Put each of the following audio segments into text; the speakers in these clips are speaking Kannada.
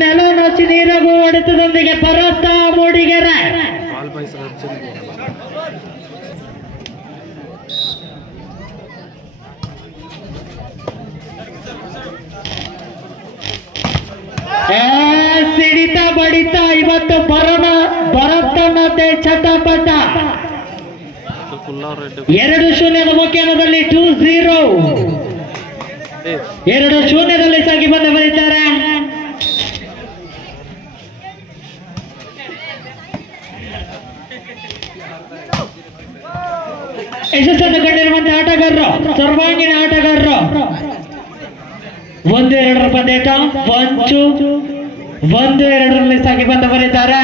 ನೆಲ ನಚ್ಚಿ ನೀರಾಗು ಹೊಡೆತದೊಂದಿಗೆ ಭರತ ಮೂಡಿಗೆರೆ. ಸಿಡಿತ ಬಡಿತ ಇವತ್ತು ಭರತನತೆ ಚಟಪಟ. 2-0 ಮುಖ್ಯಾನದಲ್ಲಿ 2-0 2-0 ಸಾಗಿ ಬಂದು ಬರೀತಾರೆ. ಯಶಸ್ಸನ್ನು ಕಂಡಿರುವಂತಹ ಆಟಗಾರರು ಸರ್ವಾಂಗೀಣ ಆಟಗಾರರು. 1-2 ಪಂದ್ಯಾಟ 1-2 ಸಾಗಿ ಬಂದು ಬರೀತಾರೆ.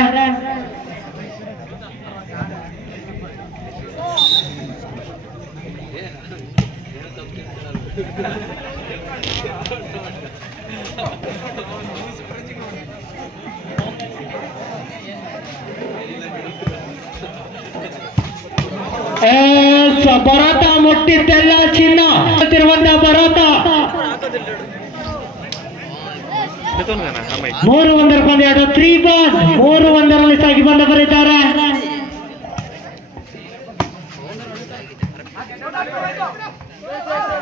ಭರತ ಮುಟ್ಟಿದ್ದೆಲ್ಲ ಚಿನ್ನ ತಿರುವಂತಹ ಭರತ 3-1 ಪಂದ್ಯಾಟ 3 ಬಾಲ್ 3-1 ಸಾಗಿ ಬಂದು ಬರೀತಾರೆ.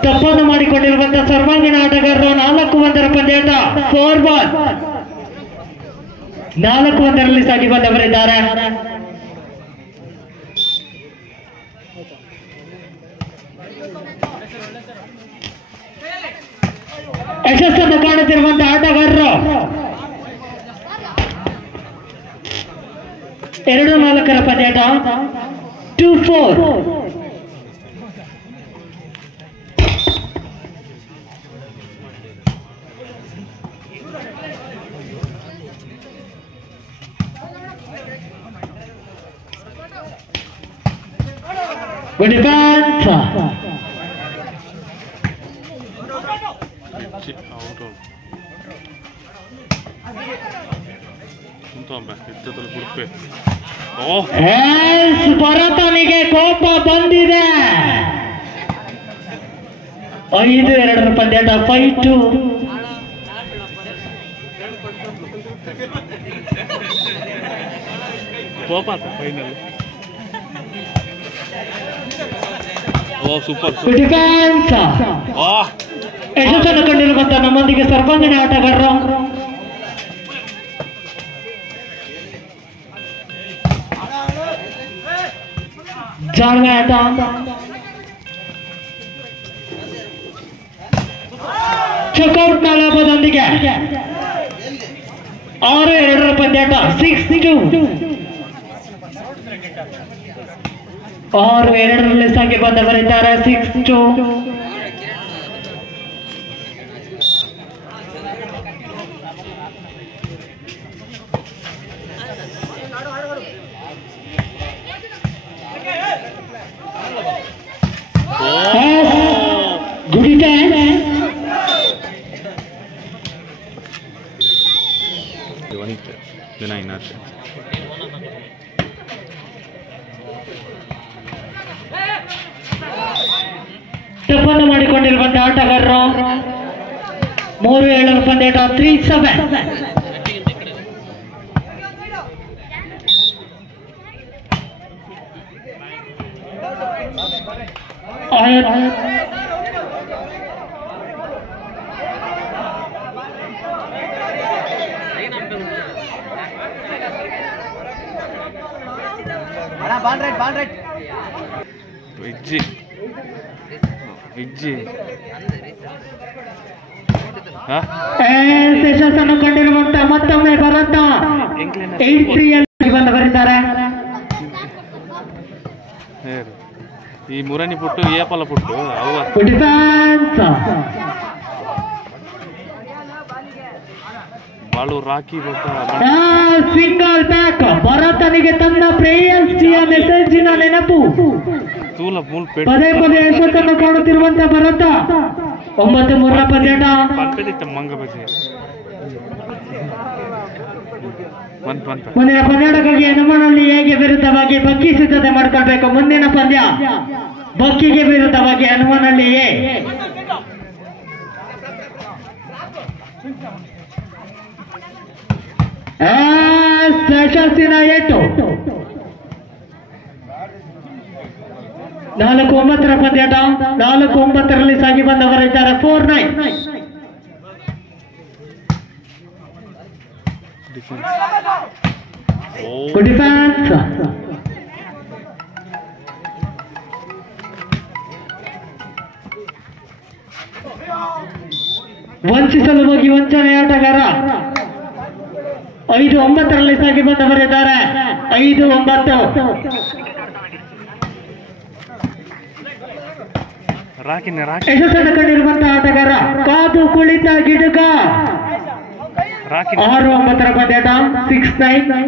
ತಪ್ಪನ್ನು ಮಾಡಿಕೊಂಡಿರುವಂತಹ ಸರ್ವಾಂಗೀಣ ಆಟಗಾರರು 4-1 ಪಂದ್ಯಾಟ 4 ಬಾಲ್ 4-1 ಸಾಗಿ ಬಂದು ಬರೀತಾರೆ. ಯಶಸ್ಸನ್ನು ಕಾಣುತ್ತಿರುವಂತಹ ಆಟಗಾರರು 2-4 ಪಂದ್ಯಾಟ 2-4 Good defense. ಭರತನಿಗೆ ಕೋಪ ಬಂದಿದೆ. 5-2 ಪಂದ್ಯಾಟ 5-2 ಫೈನಲ್. Super defence. ಯಶಸ್ಸನ್ನು ಕಂಡಿರುವಂತಹ ನಮ್ಮೊಂದಿಗೆ ಸರ್ವಾಂಗೀಣ ಆಟಗಾರರು ಜಾಣ್ಮೆ ಆಟ. ಚೆಕ್ಔಟ್ ನ ಲಾಭದೊಂದಿಗೆ 6-2 ಪಂದ್ಯಾಟ 6-2 6-2 ಸಾಗಿ ಬಂದು ಬರೀತಾರೆ 6-2. Good dance. ತಪ್ಪನ್ನು ಮಾಡಿಕೊಂಡಿರುವಂತಹ ಆಟಗಾರರು 3-7 ಪಂದ್ಯಾಟ 3-7 ಯಶಸ್ಸನ್ನು ಕಂಡಿರುವಂತಹ ಮತ್ತೊಮ್ಮೆ ಭರತ 8-3 ಬಂದು ಬರೀತಾರೆ. ಈ ಮುರಣಿ ಪುಟ್ಟು ಏಪಲ ಪುಟ್ಟು ಡಿಫೆನ್ಸ್. ಬಾಳು ರಾಕಿ ಸಿಂಗಲ್ ಬ್ಯಾಕ್. ಭರತನಿಗೆ ತನ್ನ ಪ್ರೇಯಸಿಯ ಮೆಸೇಜಿನ ನೆನಪು. ಪದೇ ಪದೇ ಯಶಸ್ಸನ್ನು ಕಾಣುತ್ತಿರುವಂತಹ ಭರತ 9-3 ಪಂದ್ಯಾಟ ಮುಂದಿನ ಪಂದ್ಯಾಟಕ್ಕಾಗಿ ಹನುಮಾನಲ್ಲಿ ಹೇಗೆ ವಿರುದ್ಧವಾಗಿ ಬಕ್ಕಿ ಸಿದ್ಧತೆ ಮಾಡ್ಕೊಳ್ಬೇಕು. ಮುಂದಿನ ಪಂದ್ಯ ಬಕ್ಕಿಗೆ ವಿರುದ್ಧವಾಗಿ ಹನುಮಾನಲ್ಲಿ ಯಶಸ್ಸಿನ ಏಟು 4-9 ಪಂದ್ಯಾಟ 4-9 ಸಾಗಿ ಬಂದವರಿದ್ದಾರೆ 4-9 ಗುಡ್ ಡಿಫೆನ್ಸ್ ವಂಚಿಸಲು ಹೋಗಿ ವಂಚನೆ ಆಟಗಾರ 5-9 ಸಾಗಿ ಬಂದವರಿದ್ದಾರೆ 5-9 ಯಶಸ್ಸನ್ನು ಕಂಡಿರುವಂತಹ ಆಟಗಾರ ಕಾದು ಕುಳಿತ ಗಿಡುಗ 6-9 ಪಂದ್ಯಾಟ 6-9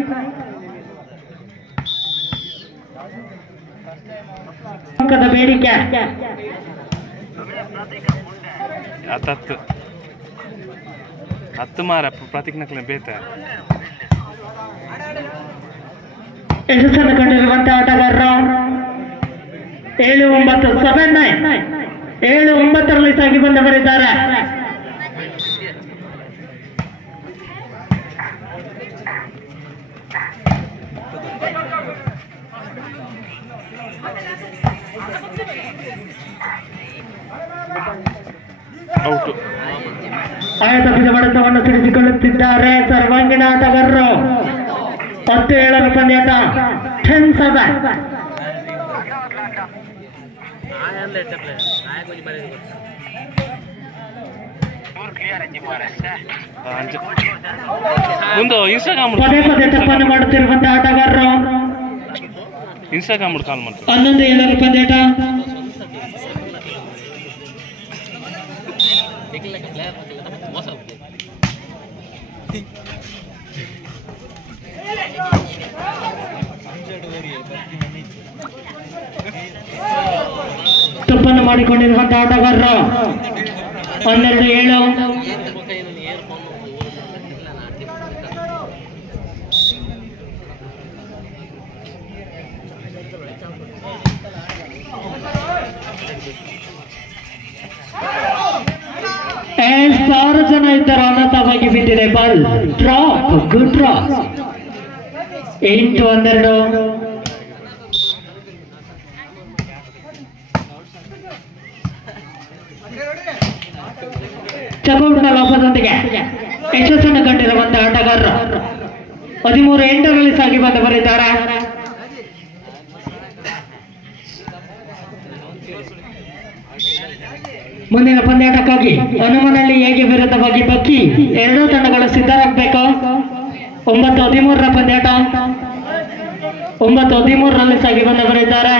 ಅಂಕದ ಬೇಡಿಕೆ ಹತ್ತು ಮಾರ ಪ್ರತಿಜ್ಞೆ ಬೇತ ಯಶಸ್ಸನ್ನು ಕಂಡಿರುವಂತಹ ಆಟಗಾರರು 7-9 7-9 7-9 ಸಾಗಿ ಬಂದವರಿದ್ದಾರೆ ಆಯತಪ್ಪಿದ ಬಡತವನ್ನು ಸಿಡಿಸಿಕೊಳ್ಳುತ್ತಿದ್ದಾರೆ ಸರ್ವಾಂಗೀಣ ಆಟಗಾರರು 10-7 ಪಂದ್ಯಾಟ 10-7 ಪದೇ ಪದೇ ತಪ್ಪನ್ನು ಮಾಡುತ್ತಿರುವಂತಹ ಆಟಗಾರರು ಇನ್ಸ್ಟಾಗ್ರಾಮ್ ಕಾಲ್ ಮಾಡ್ತಾರೆ 11-7 ಪಂದ್ಯಾಟ ತಪ್ಪನ್ನು ಮಾಡಿಕೊಂಡಿರುವಂತಹ ಆಟಗಾರರು 12-7 6 ಜನ ಇದ್ದರು ಅನಾಥವಾಗಿ ಬಿದ್ದಿದೆ ಬಾಲ್ ಡ್ರಾಪ್ ಗುಡ್ ಡ್ರಾಪ್ 8-12 ಚಕೌಟ್ನ ಲಾಭದೊಂದಿಗೆ ಯಶಸ್ಸನ್ನು ಕಂಡಿರುವಂತಹ ಆಟಗಾರರು 13-8 ಸಾಗಿ ಬಂದವರಿದ್ದಾರೆ ಮುಂದಿನ ಪಂದ್ಯಾಟಕ್ಕಾಗಿ ಹನುಮನಹಳ್ಳಿ ಹೇಗೆ ವಿರುದ್ಧವಾಗಿ ಬಕ್ಕಿ ಎರಡೂ ತಂಡಗಳು ಸಿದ್ಧರಾಗಬೇಕು 9-13 ಪಂದ್ಯಾಟ 9-13 ಸಾಗಿ ಬಂದವರಿದ್ದಾರೆ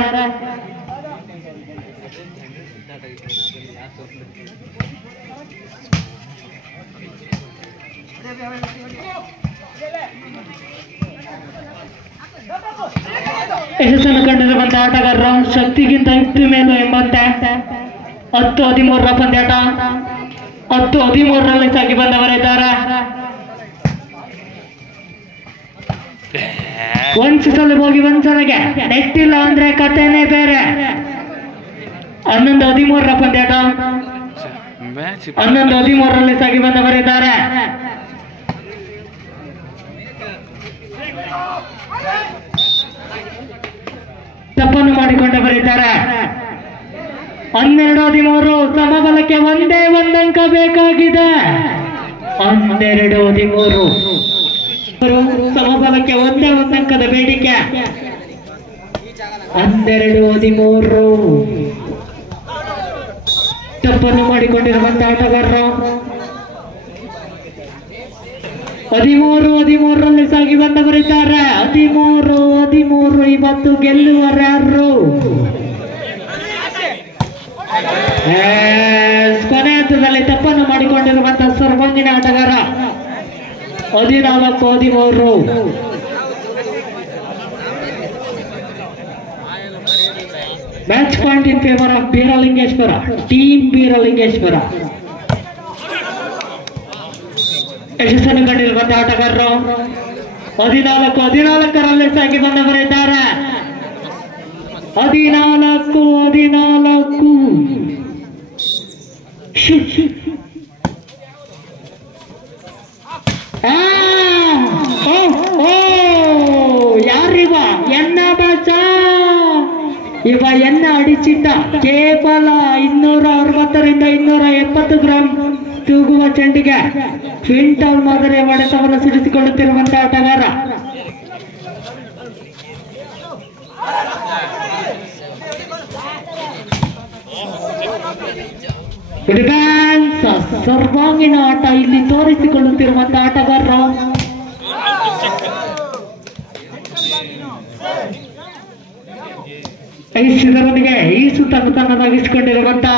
ಯಶಸ್ಸನ್ನು ಕಂಡಿರುವಂತಹ ಆಟಗಾರರು ಶಕ್ತಿಗಿಂತ ಯುಕ್ತಿ ಮೇಲು ಎಂಬಂತೆ 10-13 ಪಂದ್ಯಾಟ 10-13 ಸಾಗಿ ಬಂದವರಿದ್ದಾರೆ ವಂಚಿಸಲು ಹೋಗಿ ವಂಚನೆಗೆ ನೆಟ್ಟಿಲ್ಲ ಅಂದ್ರೆ ಕಥೆನೇ ಬೇರೆ 11-13 ಪಂದ್ಯಾಟ 11-13 ಸಾಗಿ ಬಂದವರಿದ್ದಾರೆ ತಪ್ಪನ್ನು ಮಾಡಿಕೊಂಡವರಿದ್ದಾರೆ 12-13 ಸಮಬಲಕ್ಕೆ ಒಂದೇ ಒಂದಂಕ ಬೇಕಾಗಿದೆ 12-13 ಸಮಬಲಕ್ಕೆ ಒಂದೇ ಒಂದಂಕದ ಬೇಡಿಕೆ 12-13 ತಪ್ಪನ್ನು ಮಾಡಿಕೊಂಡಿರುವಂತಹ ಆಟಗಾರರು 13-13 ಸಾಗಿ ಬಂದವರಿದ್ದಾರೆ 13-13 ಇವತ್ತು ಗೆಲ್ಲುವರ್ಯಾರು ಕೊನೆ ಹಂತದಲ್ಲಿ ತಪ್ಪನ್ನು ಮಾಡಿಕೊಂಡಿರುವಂತಹ ಸರ್ವಾಂಗೀಣ ಆಟಗಾರ 14-13 match point in favour of Beeralingeshwara team Beeralingeshwara ಯಶಸ್ಸನ್ನು ಕಂಡಿರುವಂತಹ ಆಟಗಾರರು 14-14 ಸಾಗಿ ಬಂದವರಿದ್ದಾರೆ 14-14 ಇವ ಎನ್ನ ಅಡಿಚಿಟ್ಟ ಕೇವಲ 260ರಿಂದ 270 ಗ್ರಾಂ ತೂಗುವ ಚೆಂಡಿಗೆ ಕ್ವಿಂಟಲ್ ಮಾದರಿಯ ಹೊಡೆತವನ್ನು ಸಿಡಿಸಿಕೊಳ್ಳುತ್ತಿರುವಂತಹ ಆಟಗಾರ. ಸರ್ವಾಂಗೀಣ ಆಟ ಇಲ್ಲಿ ತೋರಿಸಿಕೊಳ್ಳುತ್ತಿರುವಂತಹ ಆಟಗಾರರು. ಇದರೊಂದಿಗೆ ಈ ಸುತ್ತ ತನ್ನದಾಗಿಸಿಕೊಂಡಿರುವಂತಹ